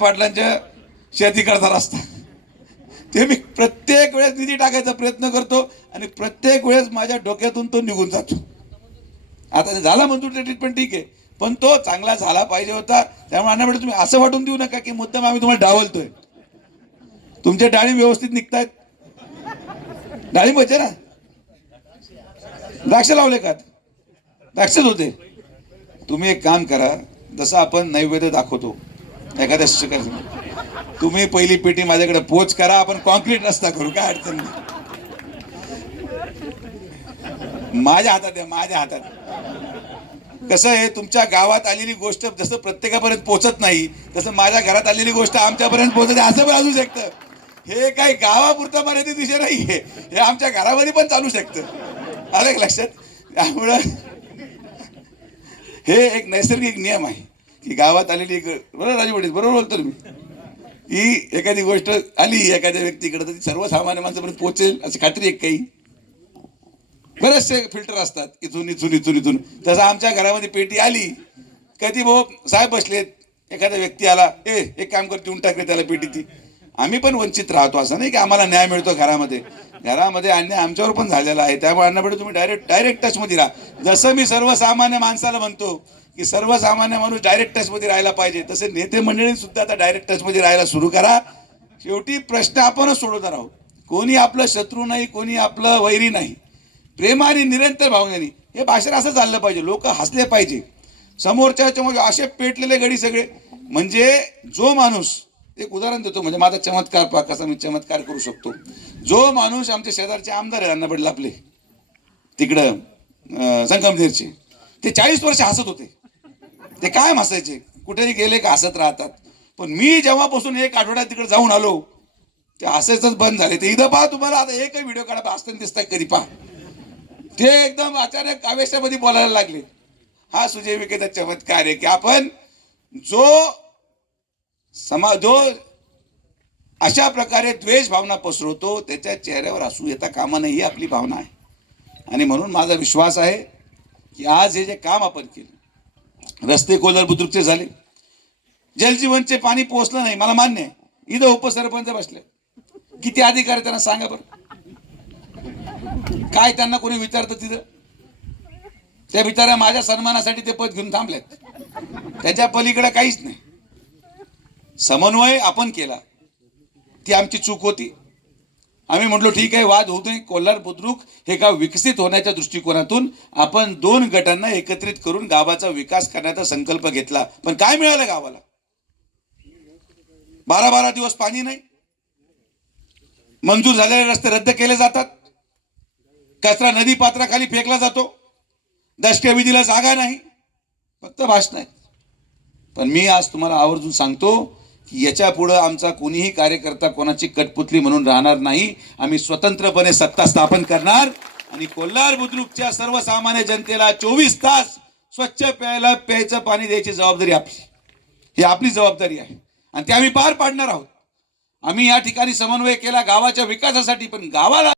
पाटलांच्या शेतीकरता रस्ता. ते मी प्रत्येक वेळेस निधी टाकायचा प्रयत्न करतो आणि प्रत्येक वेळेस माझ्या डोक्यातून तो निघून जातो. आता झाला मंजूर ते ट्रीटमेंट ठीक आहे. पण तो चांगला झाला पाहिजे होता. त्यामुळे अण्णा तुम्ही असं वाटून देऊ नका की मुद्दाम आम्ही तुम्हाला डावलतोय. तुमचे डाळिंब व्यवस्थित निघतायत. डाळिंब होते ना? द्राक्ष लावले का? द्राक्षच होते. तुम्ही एक काम करा. जसं आपण नैवेद्य दाखवतो एखाद्या शिक्षका तुम्ही पहिली पेटी माझ्याकडे पोच करा आपण कॉन्क्रीट रस्ता करू काय अडचण नाही. माझ्या हातात आहे माझ्या हातात. कसं आहे तुमच्या गावात आलेली गोष्ट जसं प्रत्येकापर्यंत पोचत नाही तसं माझ्या घरात आलेली गोष्ट आमच्यापर्यंत पोचते असं पण असू शकतं. हे काही गावापुरता मर्यादित विषय नाही आहे हे आमच्या घरामध्ये पण चालू शकतं. आलं का लक्षात? त्यामुळं हे एक नैसर्गिक नियम आहे. की गावात आलेली एक बरोबर राजू बरोबर बोलतो मी. ही एखादी गोष्ट आली एखाद्या व्यक्तीकडे तर ती सर्वसामान्य माणसापर्यंत पोहोचेल अशी खात्री एक काही. बरेचसे फिल्टर असतात इथून इथून इथून इथून तसं आमच्या घरामध्ये पेटी आली कधी भाऊ साहेब बसलेत एखादा व्यक्ती आला ए एक काम कर देऊन टाकले त्याला पेटी ती. आम्ही पण वंचित राहतो असं नाही की आम्हाला न्याय मिळतो घरामध्ये. घरामध्ये अन्याय आमच्यावर पण झालेला आहे. त्यामुळे अण्णाकडे तुम्ही डायरेक्ट डायरेक्ट टचमध्ये राहा. जसं मी सर्वसामान्य माणसाला म्हणतो की सर्वसामान्य माणूस डायरेक्ट टचमध्ये राहायला पाहिजे तसे नेते मंडळी सुद्धा आता डायरेक्ट टचमध्ये राहायला सुरू करा. शेवटी प्रश्न आपणच सोडवणार आहोत कोणी आपलं शत्रू नाही कोणी आपलं वैरी नाही. प्रेम आणि निरंतर भावनेने. हे भाषण असं चाललं पाहिजे. लोक हसले पाहिजे. समोरच्या मग असे पेटलेले गडी सगळे. म्हणजे जो माणूस एक उदाहरण देतो म्हणजे माझा चमत्कार पहा कसा मी चमत्कार करू शकतो. जो माणूस आमच्या शेजारचे आमदार आहे अण्णापडला आपले तिकडं संगमनेरचे ते चाळीस वर्ष हसत होते. ते काय हसायचे? कुठेही गेले का हसत राहतात. पण मी जेव्हापासून एक आठवड्यात तिकडे जाऊन आलो ते हसायचंच बंद झाले. ते इथं पहा तुम्हाला आता एकही व्हिडिओ काढा असताना दिसताय कधी पहा. ते एकदम अचानक आवेशामध्ये बोलायला लागले. हा सुजय विकेचा चमत्कार आहे की आपण जो समा जो अशा प्रकारे द्वेष भावना पसरवतो त्याच्या चेहऱ्यावर असू येता कामा नाही ही आपली भावना आहे. आणि म्हणून माझा विश्वास आहे की आज हे जे काम आपण केलं रस्ते कोलर बुद्रुकचे झाले. जलजीवनचे पाणी पोहोचलं नाही मला मान्य आहे. इथं उपसरपंच बसले. किती अधिकारी त्यांना सांगा बरं. काय त्यांना कोणी विचारतं तिथं? त्या बिचाऱ्या माझ्या सन्मानासाठी ते पद घेऊन थांबलेत. त्याच्या पलीकडे काहीच नाही. समन्वय आपण केला. ती आमची चूक होती. आम्ही म्हटलो ठीक आहे वाद होऊ नये. कोल्हार बुद्रुक हे गाव विकसित होण्याच्या दृष्टिकोनातून आपण दोन गटांना एकत्रित करून गावाचा विकास करण्याचा संकल्प घेतला. पण काय मिळालं गावाला? बारा बारा दिवस पाणी नाही. मंजूर झालेले रस्ते रद्द केले जातात. कचरा नदी पात्राखाली फेकला जातो. दशक्या विधीला जागा नाही. फक्त भाषण आहे. पण मी आज तुम्हाला आवर्जून सांगतो की याच्या पुढं आमचा कोणीही कार्यकर्ता कोणाची कटपुतली म्हणून राहणार नाही. आम्ही स्वतंत्रपणे सत्ता स्थापन करणार. आणि कोल्हार बुद्रुकच्या सर्वसामान्य जनतेला चोवीस तास स्वच्छ प्यायला प्यायचं पाणी द्यायची जबाबदारी आपली. ही आपली जबाबदारी आहे. आणि ते आम्ही पार पाडणार आहोत. आम्ही या ठिकाणी समन्वय केला गावाच्या विकासासाठी पण गावाला